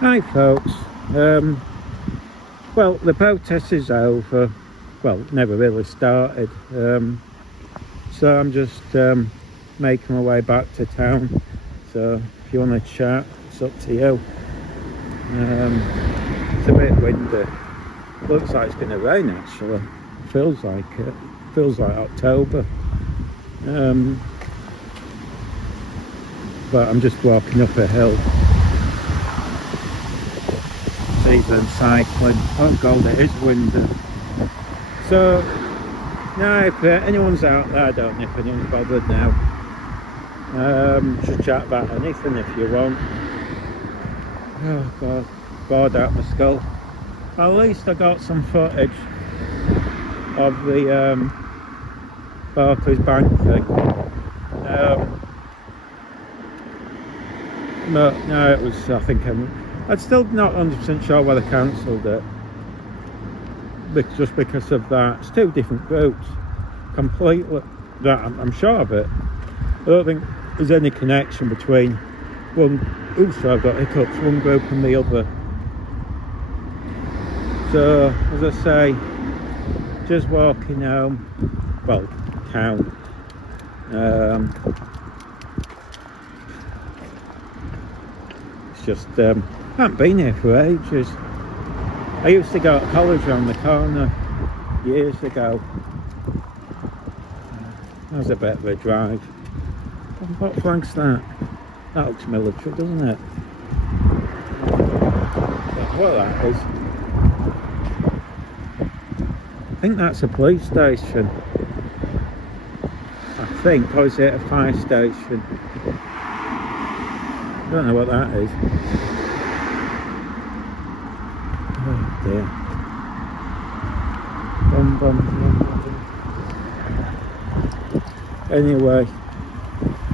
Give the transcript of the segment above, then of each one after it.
Hi folks, well the protest is over, well never really started, so I'm just making my way back to town, so if you want to chat it's up to you. It's a bit windy, looks like it's going to rain actually, feels like it, feels like October, but I'm just walking up a hill. Even cycling. Oh god, it is windy. So now if anyone's out there, I don't know if anyone's bothered now, just chat about anything if you want. Oh god, bored out my skull. At least I got some footage of the Barclays Bank thing, but no, it was, I think I'm still not 100% sure why they cancelled it, just because of that. It's two different groups, completely. That I'm sure of it. I don't think there's any connection between one. Oops, sorry, I've got hiccups. One group and the other. So as I say, just walking home. Well, town. It's just. I haven't been here for ages. I used to go to college around the corner years ago. That was a bit of a drive. What flag's that? That looks military, doesn't it? What that is? I think that's a police station. I think, or is it a fire station? I don't know what that is. Oh dear. Bum, bum, bum, bum. Anyway,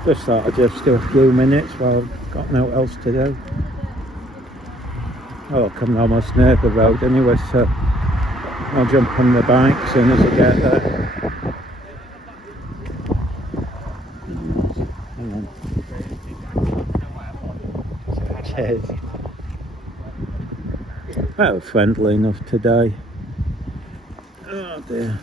just thought I'd just do a few minutes while I've got no else to do. Oh, I'm coming almost near the road anyway, so I'll jump on the bike as soon as I get there. Hang on. Cheers. Well, friendly enough today. Oh dear.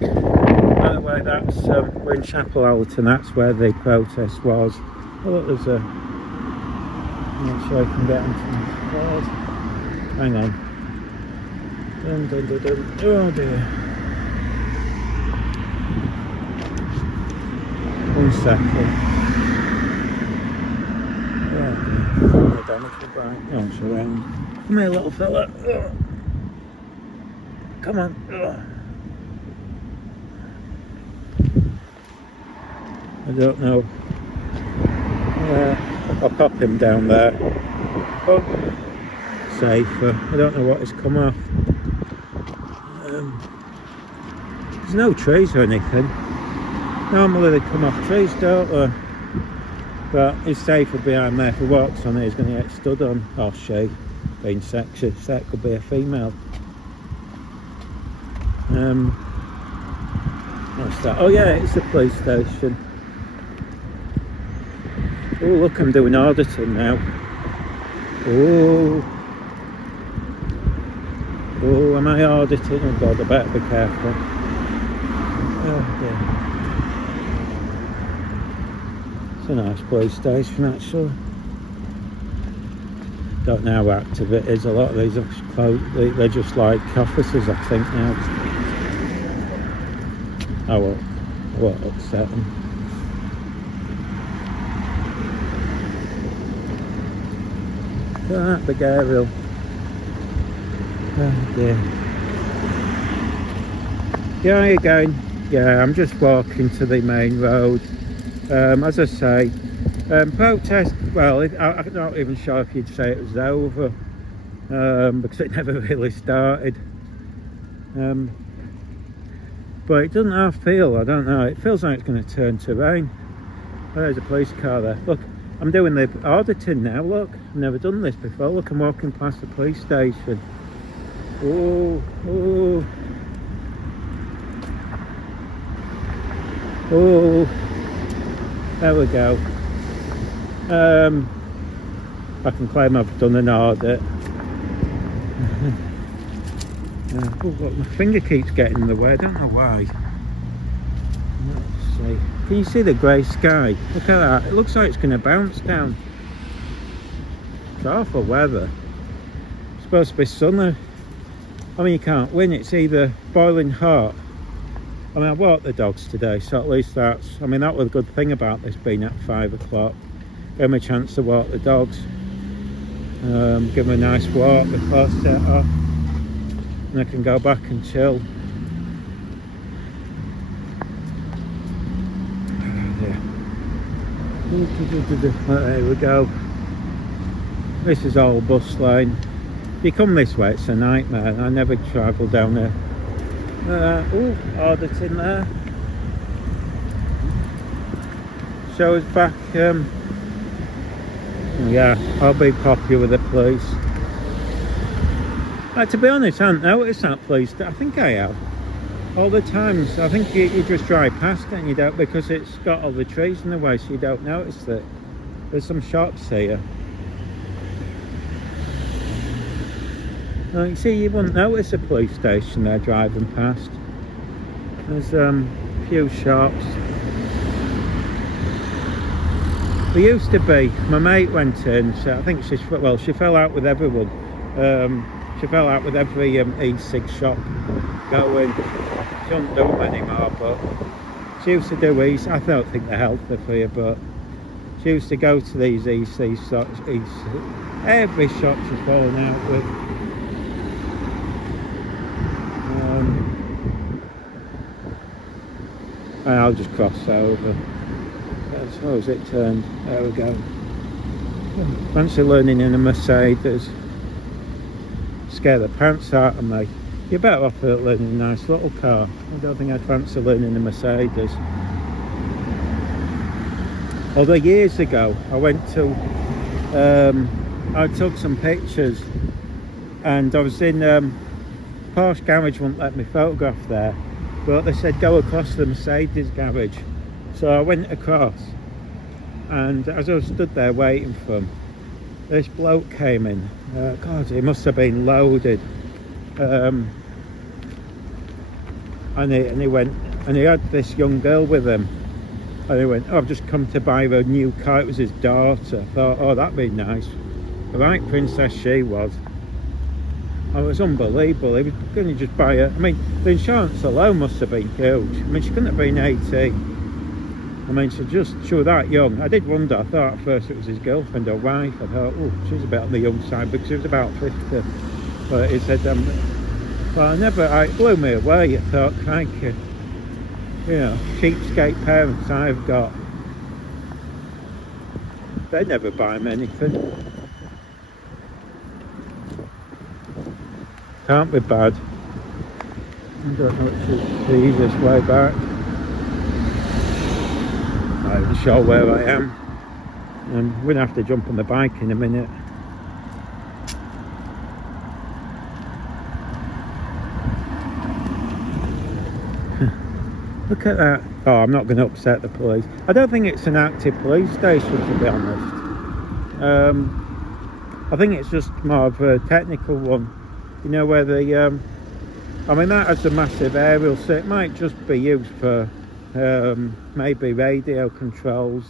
By the way, that's we're in Chapel Allerton. That's where the protest was. Oh look, there's a. I'm not sure I can get onto the board. Hang on. Dun, dun, dun, dun. Oh dear. One second. Come here, little fella. Come on. I don't know. I'll pop him down there. Oh, safer. I don't know what has come off. There's no trees or anything. Normally they come off trees, don't they? But it's safer behind there. If he walks on it, he's going to get stood on. Or she, being sexist, that could be a female. What's that? Oh yeah, it's a police station. Oh look, I'm doing auditing now. Oh, am I auditing? Oh god, I better be careful. Oh dear. It's a nice police station actually. Don't know how active it is. A lot of these are close, they're just like officers I think now. I won't upset them. Look at that big aerial. Oh dear. Yeah, how you going? Yeah, I'm just walking to the main road. As I say, protest, well, I'm not even sure if you'd say it was over, because it never really started. But it doesn't half feel, I don't know, it feels like it's going to turn to rain. Oh, there's a police car there. Look, I'm doing the auditing now, look. I've never done this before. Look, I'm walking past the police station. Oh, oh. Oh. There we go. I can claim I've done an audit. Oh, look, my finger keeps getting in the way, I don't know why. Let's see. Can you see the grey sky? Look at that, it looks like it's going to bounce down. It's awful weather. It's supposed to be sunny. I mean, you can't win, it's either boiling hot. I mean, I walked the dogs today, so at least that's, I mean, that was a good thing about this being at 5 o'clock. Give them a chance to walk the dogs. Give them a nice walk before set off. And I can go back and chill. There we go. This is all bus lane. If you come this way, it's a nightmare. I never travel down there. Oh, auditing there. Show us back. Yeah, I'll be popular with the police. To be honest, I haven't noticed that police. I think I have. All the times, I think you just drive past it and you don't, because it's got all the trees in the way, so you don't notice that. There's some shops here. You see, you wouldn't notice a police station there driving past. There's a few shops. There used to be, my mate went in, so I think she fell out with everyone. She fell out with every e-cig shop going. She doesn't do them anymore, but she used to do these. I don't think they're healthy for you, but she used to go to these e-cig shops. Every shop she's falling out with. And I'll just cross over. I suppose it turned. There we go. Fancy learning in a Mercedes. Scare the pants out of me. You're better off learning a nice little car. I don't think I'd fancy learning a Mercedes. Although years ago I went to, I took some pictures and I was in, Porsche garage wouldn't let me photograph there, but they said go across the Mercedes garage. So I went across, and as I was stood there waiting for him, this bloke came in. God, he must have been loaded. And he went, and he had this young girl with him. And he went, oh, I've just come to buy a new car. It was his daughter. I thought, oh, that'd be nice. The right princess she was. Oh, it was unbelievable. He was going to just buy her. I mean, the insurance alone must have been huge. I mean, she couldn't have been 18. I mean, she was that young. I did wonder. I thought at first it was his girlfriend or wife. I thought, oh, she's a bit on the young side, because she was about 50. But he said, well, it blew me away. I thought, crikey, you know, cheapskate parents I've got. They never buy me anything. Can't be bad. I don't know if it's the easiest way back. I'm not sure where I am. I'm going to have to jump on the bike in a minute. Look at that. Oh, I'm not going to upset the police. I don't think it's an active police station, to be honest. I think it's just more of a technical one. You know, where the I mean, that has a massive aerial, so it might just be used for maybe radio controls,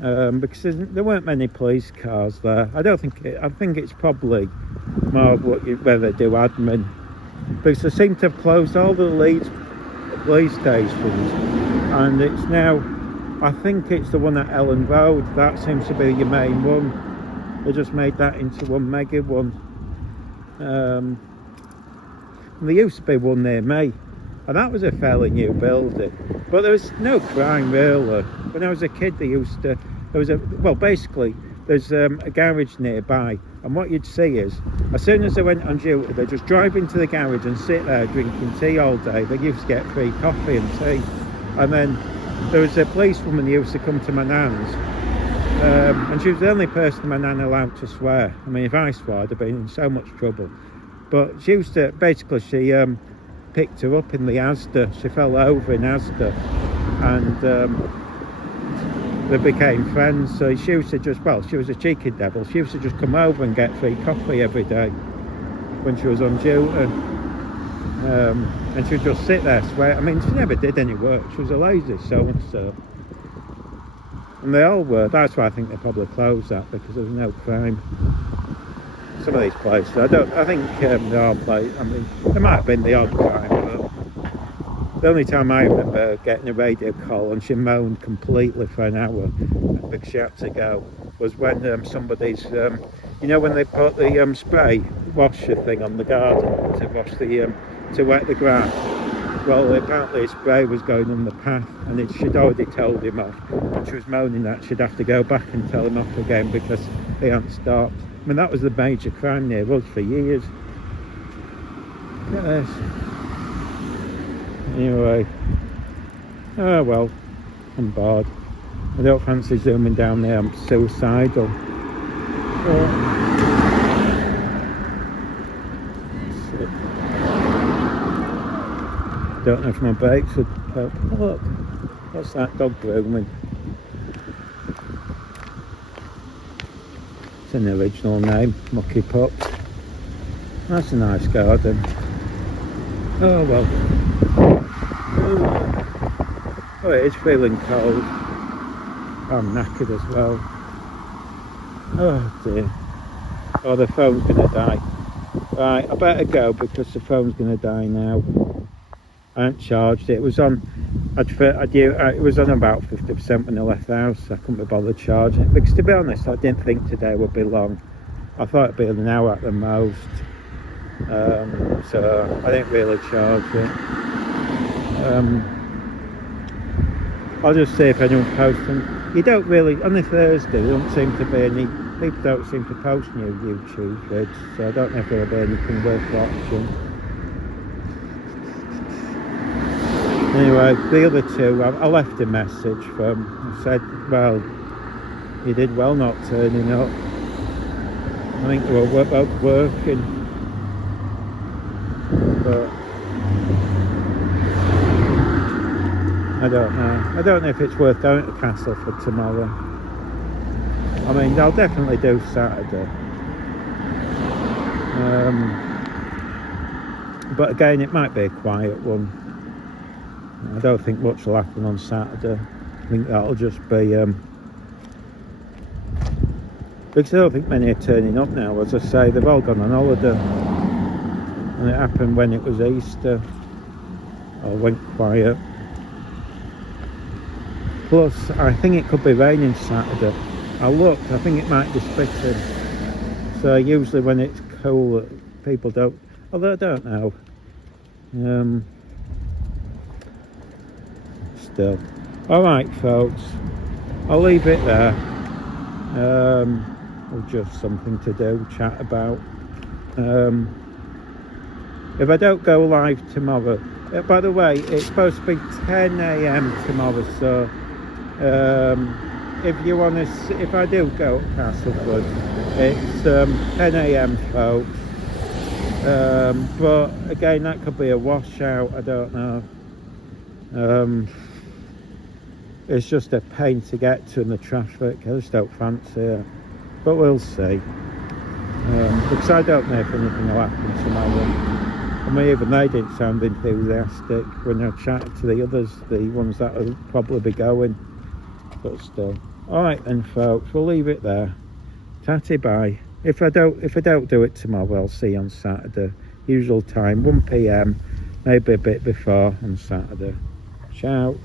because there weren't many police cars there. I think it's probably more where they do admin, because they seem to have closed all the Leeds police stations, and it's now, I think it's the one at Ellen Road. That seems to be your main one. They just made that into one mega one. And there used to be one near me, and that was a fairly new building, but there was no crime really. When I was a kid, basically there's a garage nearby, and what you'd see is, as soon as they went on duty, they'd just drive into the garage and sit there drinking tea all day. They used to get free coffee and tea. And then there was a policewoman who used to come to my nan's, and she was the only person my nan allowed to swear. I mean, if I swore, I'd have been in so much trouble. But she used to, basically, she picked her up in the Asda. She fell over in Asda, and they became friends. So she used to just, well, she was a cheeky devil. She used to just come over and get free coffee every day when she was on duty. And she would just sit there sweat. I mean, she never did any work. She was a lazy so-and-so. And they all were. That's why I think they probably closed that, because there was no crime. Some of these places, I think the odd place, I mean, there might have been the odd crime, but the only time I remember getting a radio call and she moaned completely for an hour because she had to go was when somebody's, you know, when they put the spray washer thing on the garden to wash the, to wet the grass. Well, apparently his spray was going on the path and she'd already told him off. And she was moaning that she'd have to go back and tell him off again because he hadn't stopped. I mean, that was the major crime near us for years. Look at this. Anyway. Oh well, I'm bored. I don't fancy zooming down there, I'm suicidal. Don't know if my brakes would help. Oh, look, what's that dog grooming? It's an original name, Mucky Pups. That's a nice garden. Oh well. Oh, it is feeling cold. I'm knackered as well. Oh dear. Oh, the phone's gonna die. Right, I better go because the phone's gonna die now. I haven't charged it. It was on. It was on about 50% when I left the house. I couldn't be bothered charging it because, to be honest, I didn't think today would be long. I thought it'd be an hour at the most. So I didn't really charge it. I'll just see if anyone posts them. You don't really, on a Thursday, there don't seem to be any, people don't seem to post new YouTube vids, so I don't know if there'll be anything worth watching. Anyway, the other two, I left a message for them. I said, well, you did well not turning up. I think they were both working. But I don't know. I don't know if it's worth going to Castle for tomorrow. I mean, I'll definitely do Saturday. But again, it might be a quiet one. I don't think much will happen on Saturday. I think that'll just be because I don't think many are turning up now. As I say, they've all gone on holiday, and it happened when it was Easter, or went quiet. Plus, I think it could be raining Saturday. I looked, I think it might be spitting. So usually when it's cool, people don't, although I don't know. Still. Alright folks, I'll leave it there. Just something to do, chat about. If I don't go live tomorrow, by the way, it's supposed to be 10 AM tomorrow, so if you want to, if I do go to Castleford, it's 10 AM folks. But again, that could be a washout, I don't know. It's just a pain to get to in the traffic. I just don't fancy it, but we'll see. Because I don't know if anything will happen tomorrow. I mean, even they didn't sound enthusiastic when I chatted to the others, the ones that will probably be going. But still, all right then, folks. We'll leave it there. Tatty bye. If I don't do it tomorrow, I'll see you on Saturday. Usual time, 1 PM, maybe a bit before on Saturday. Ciao.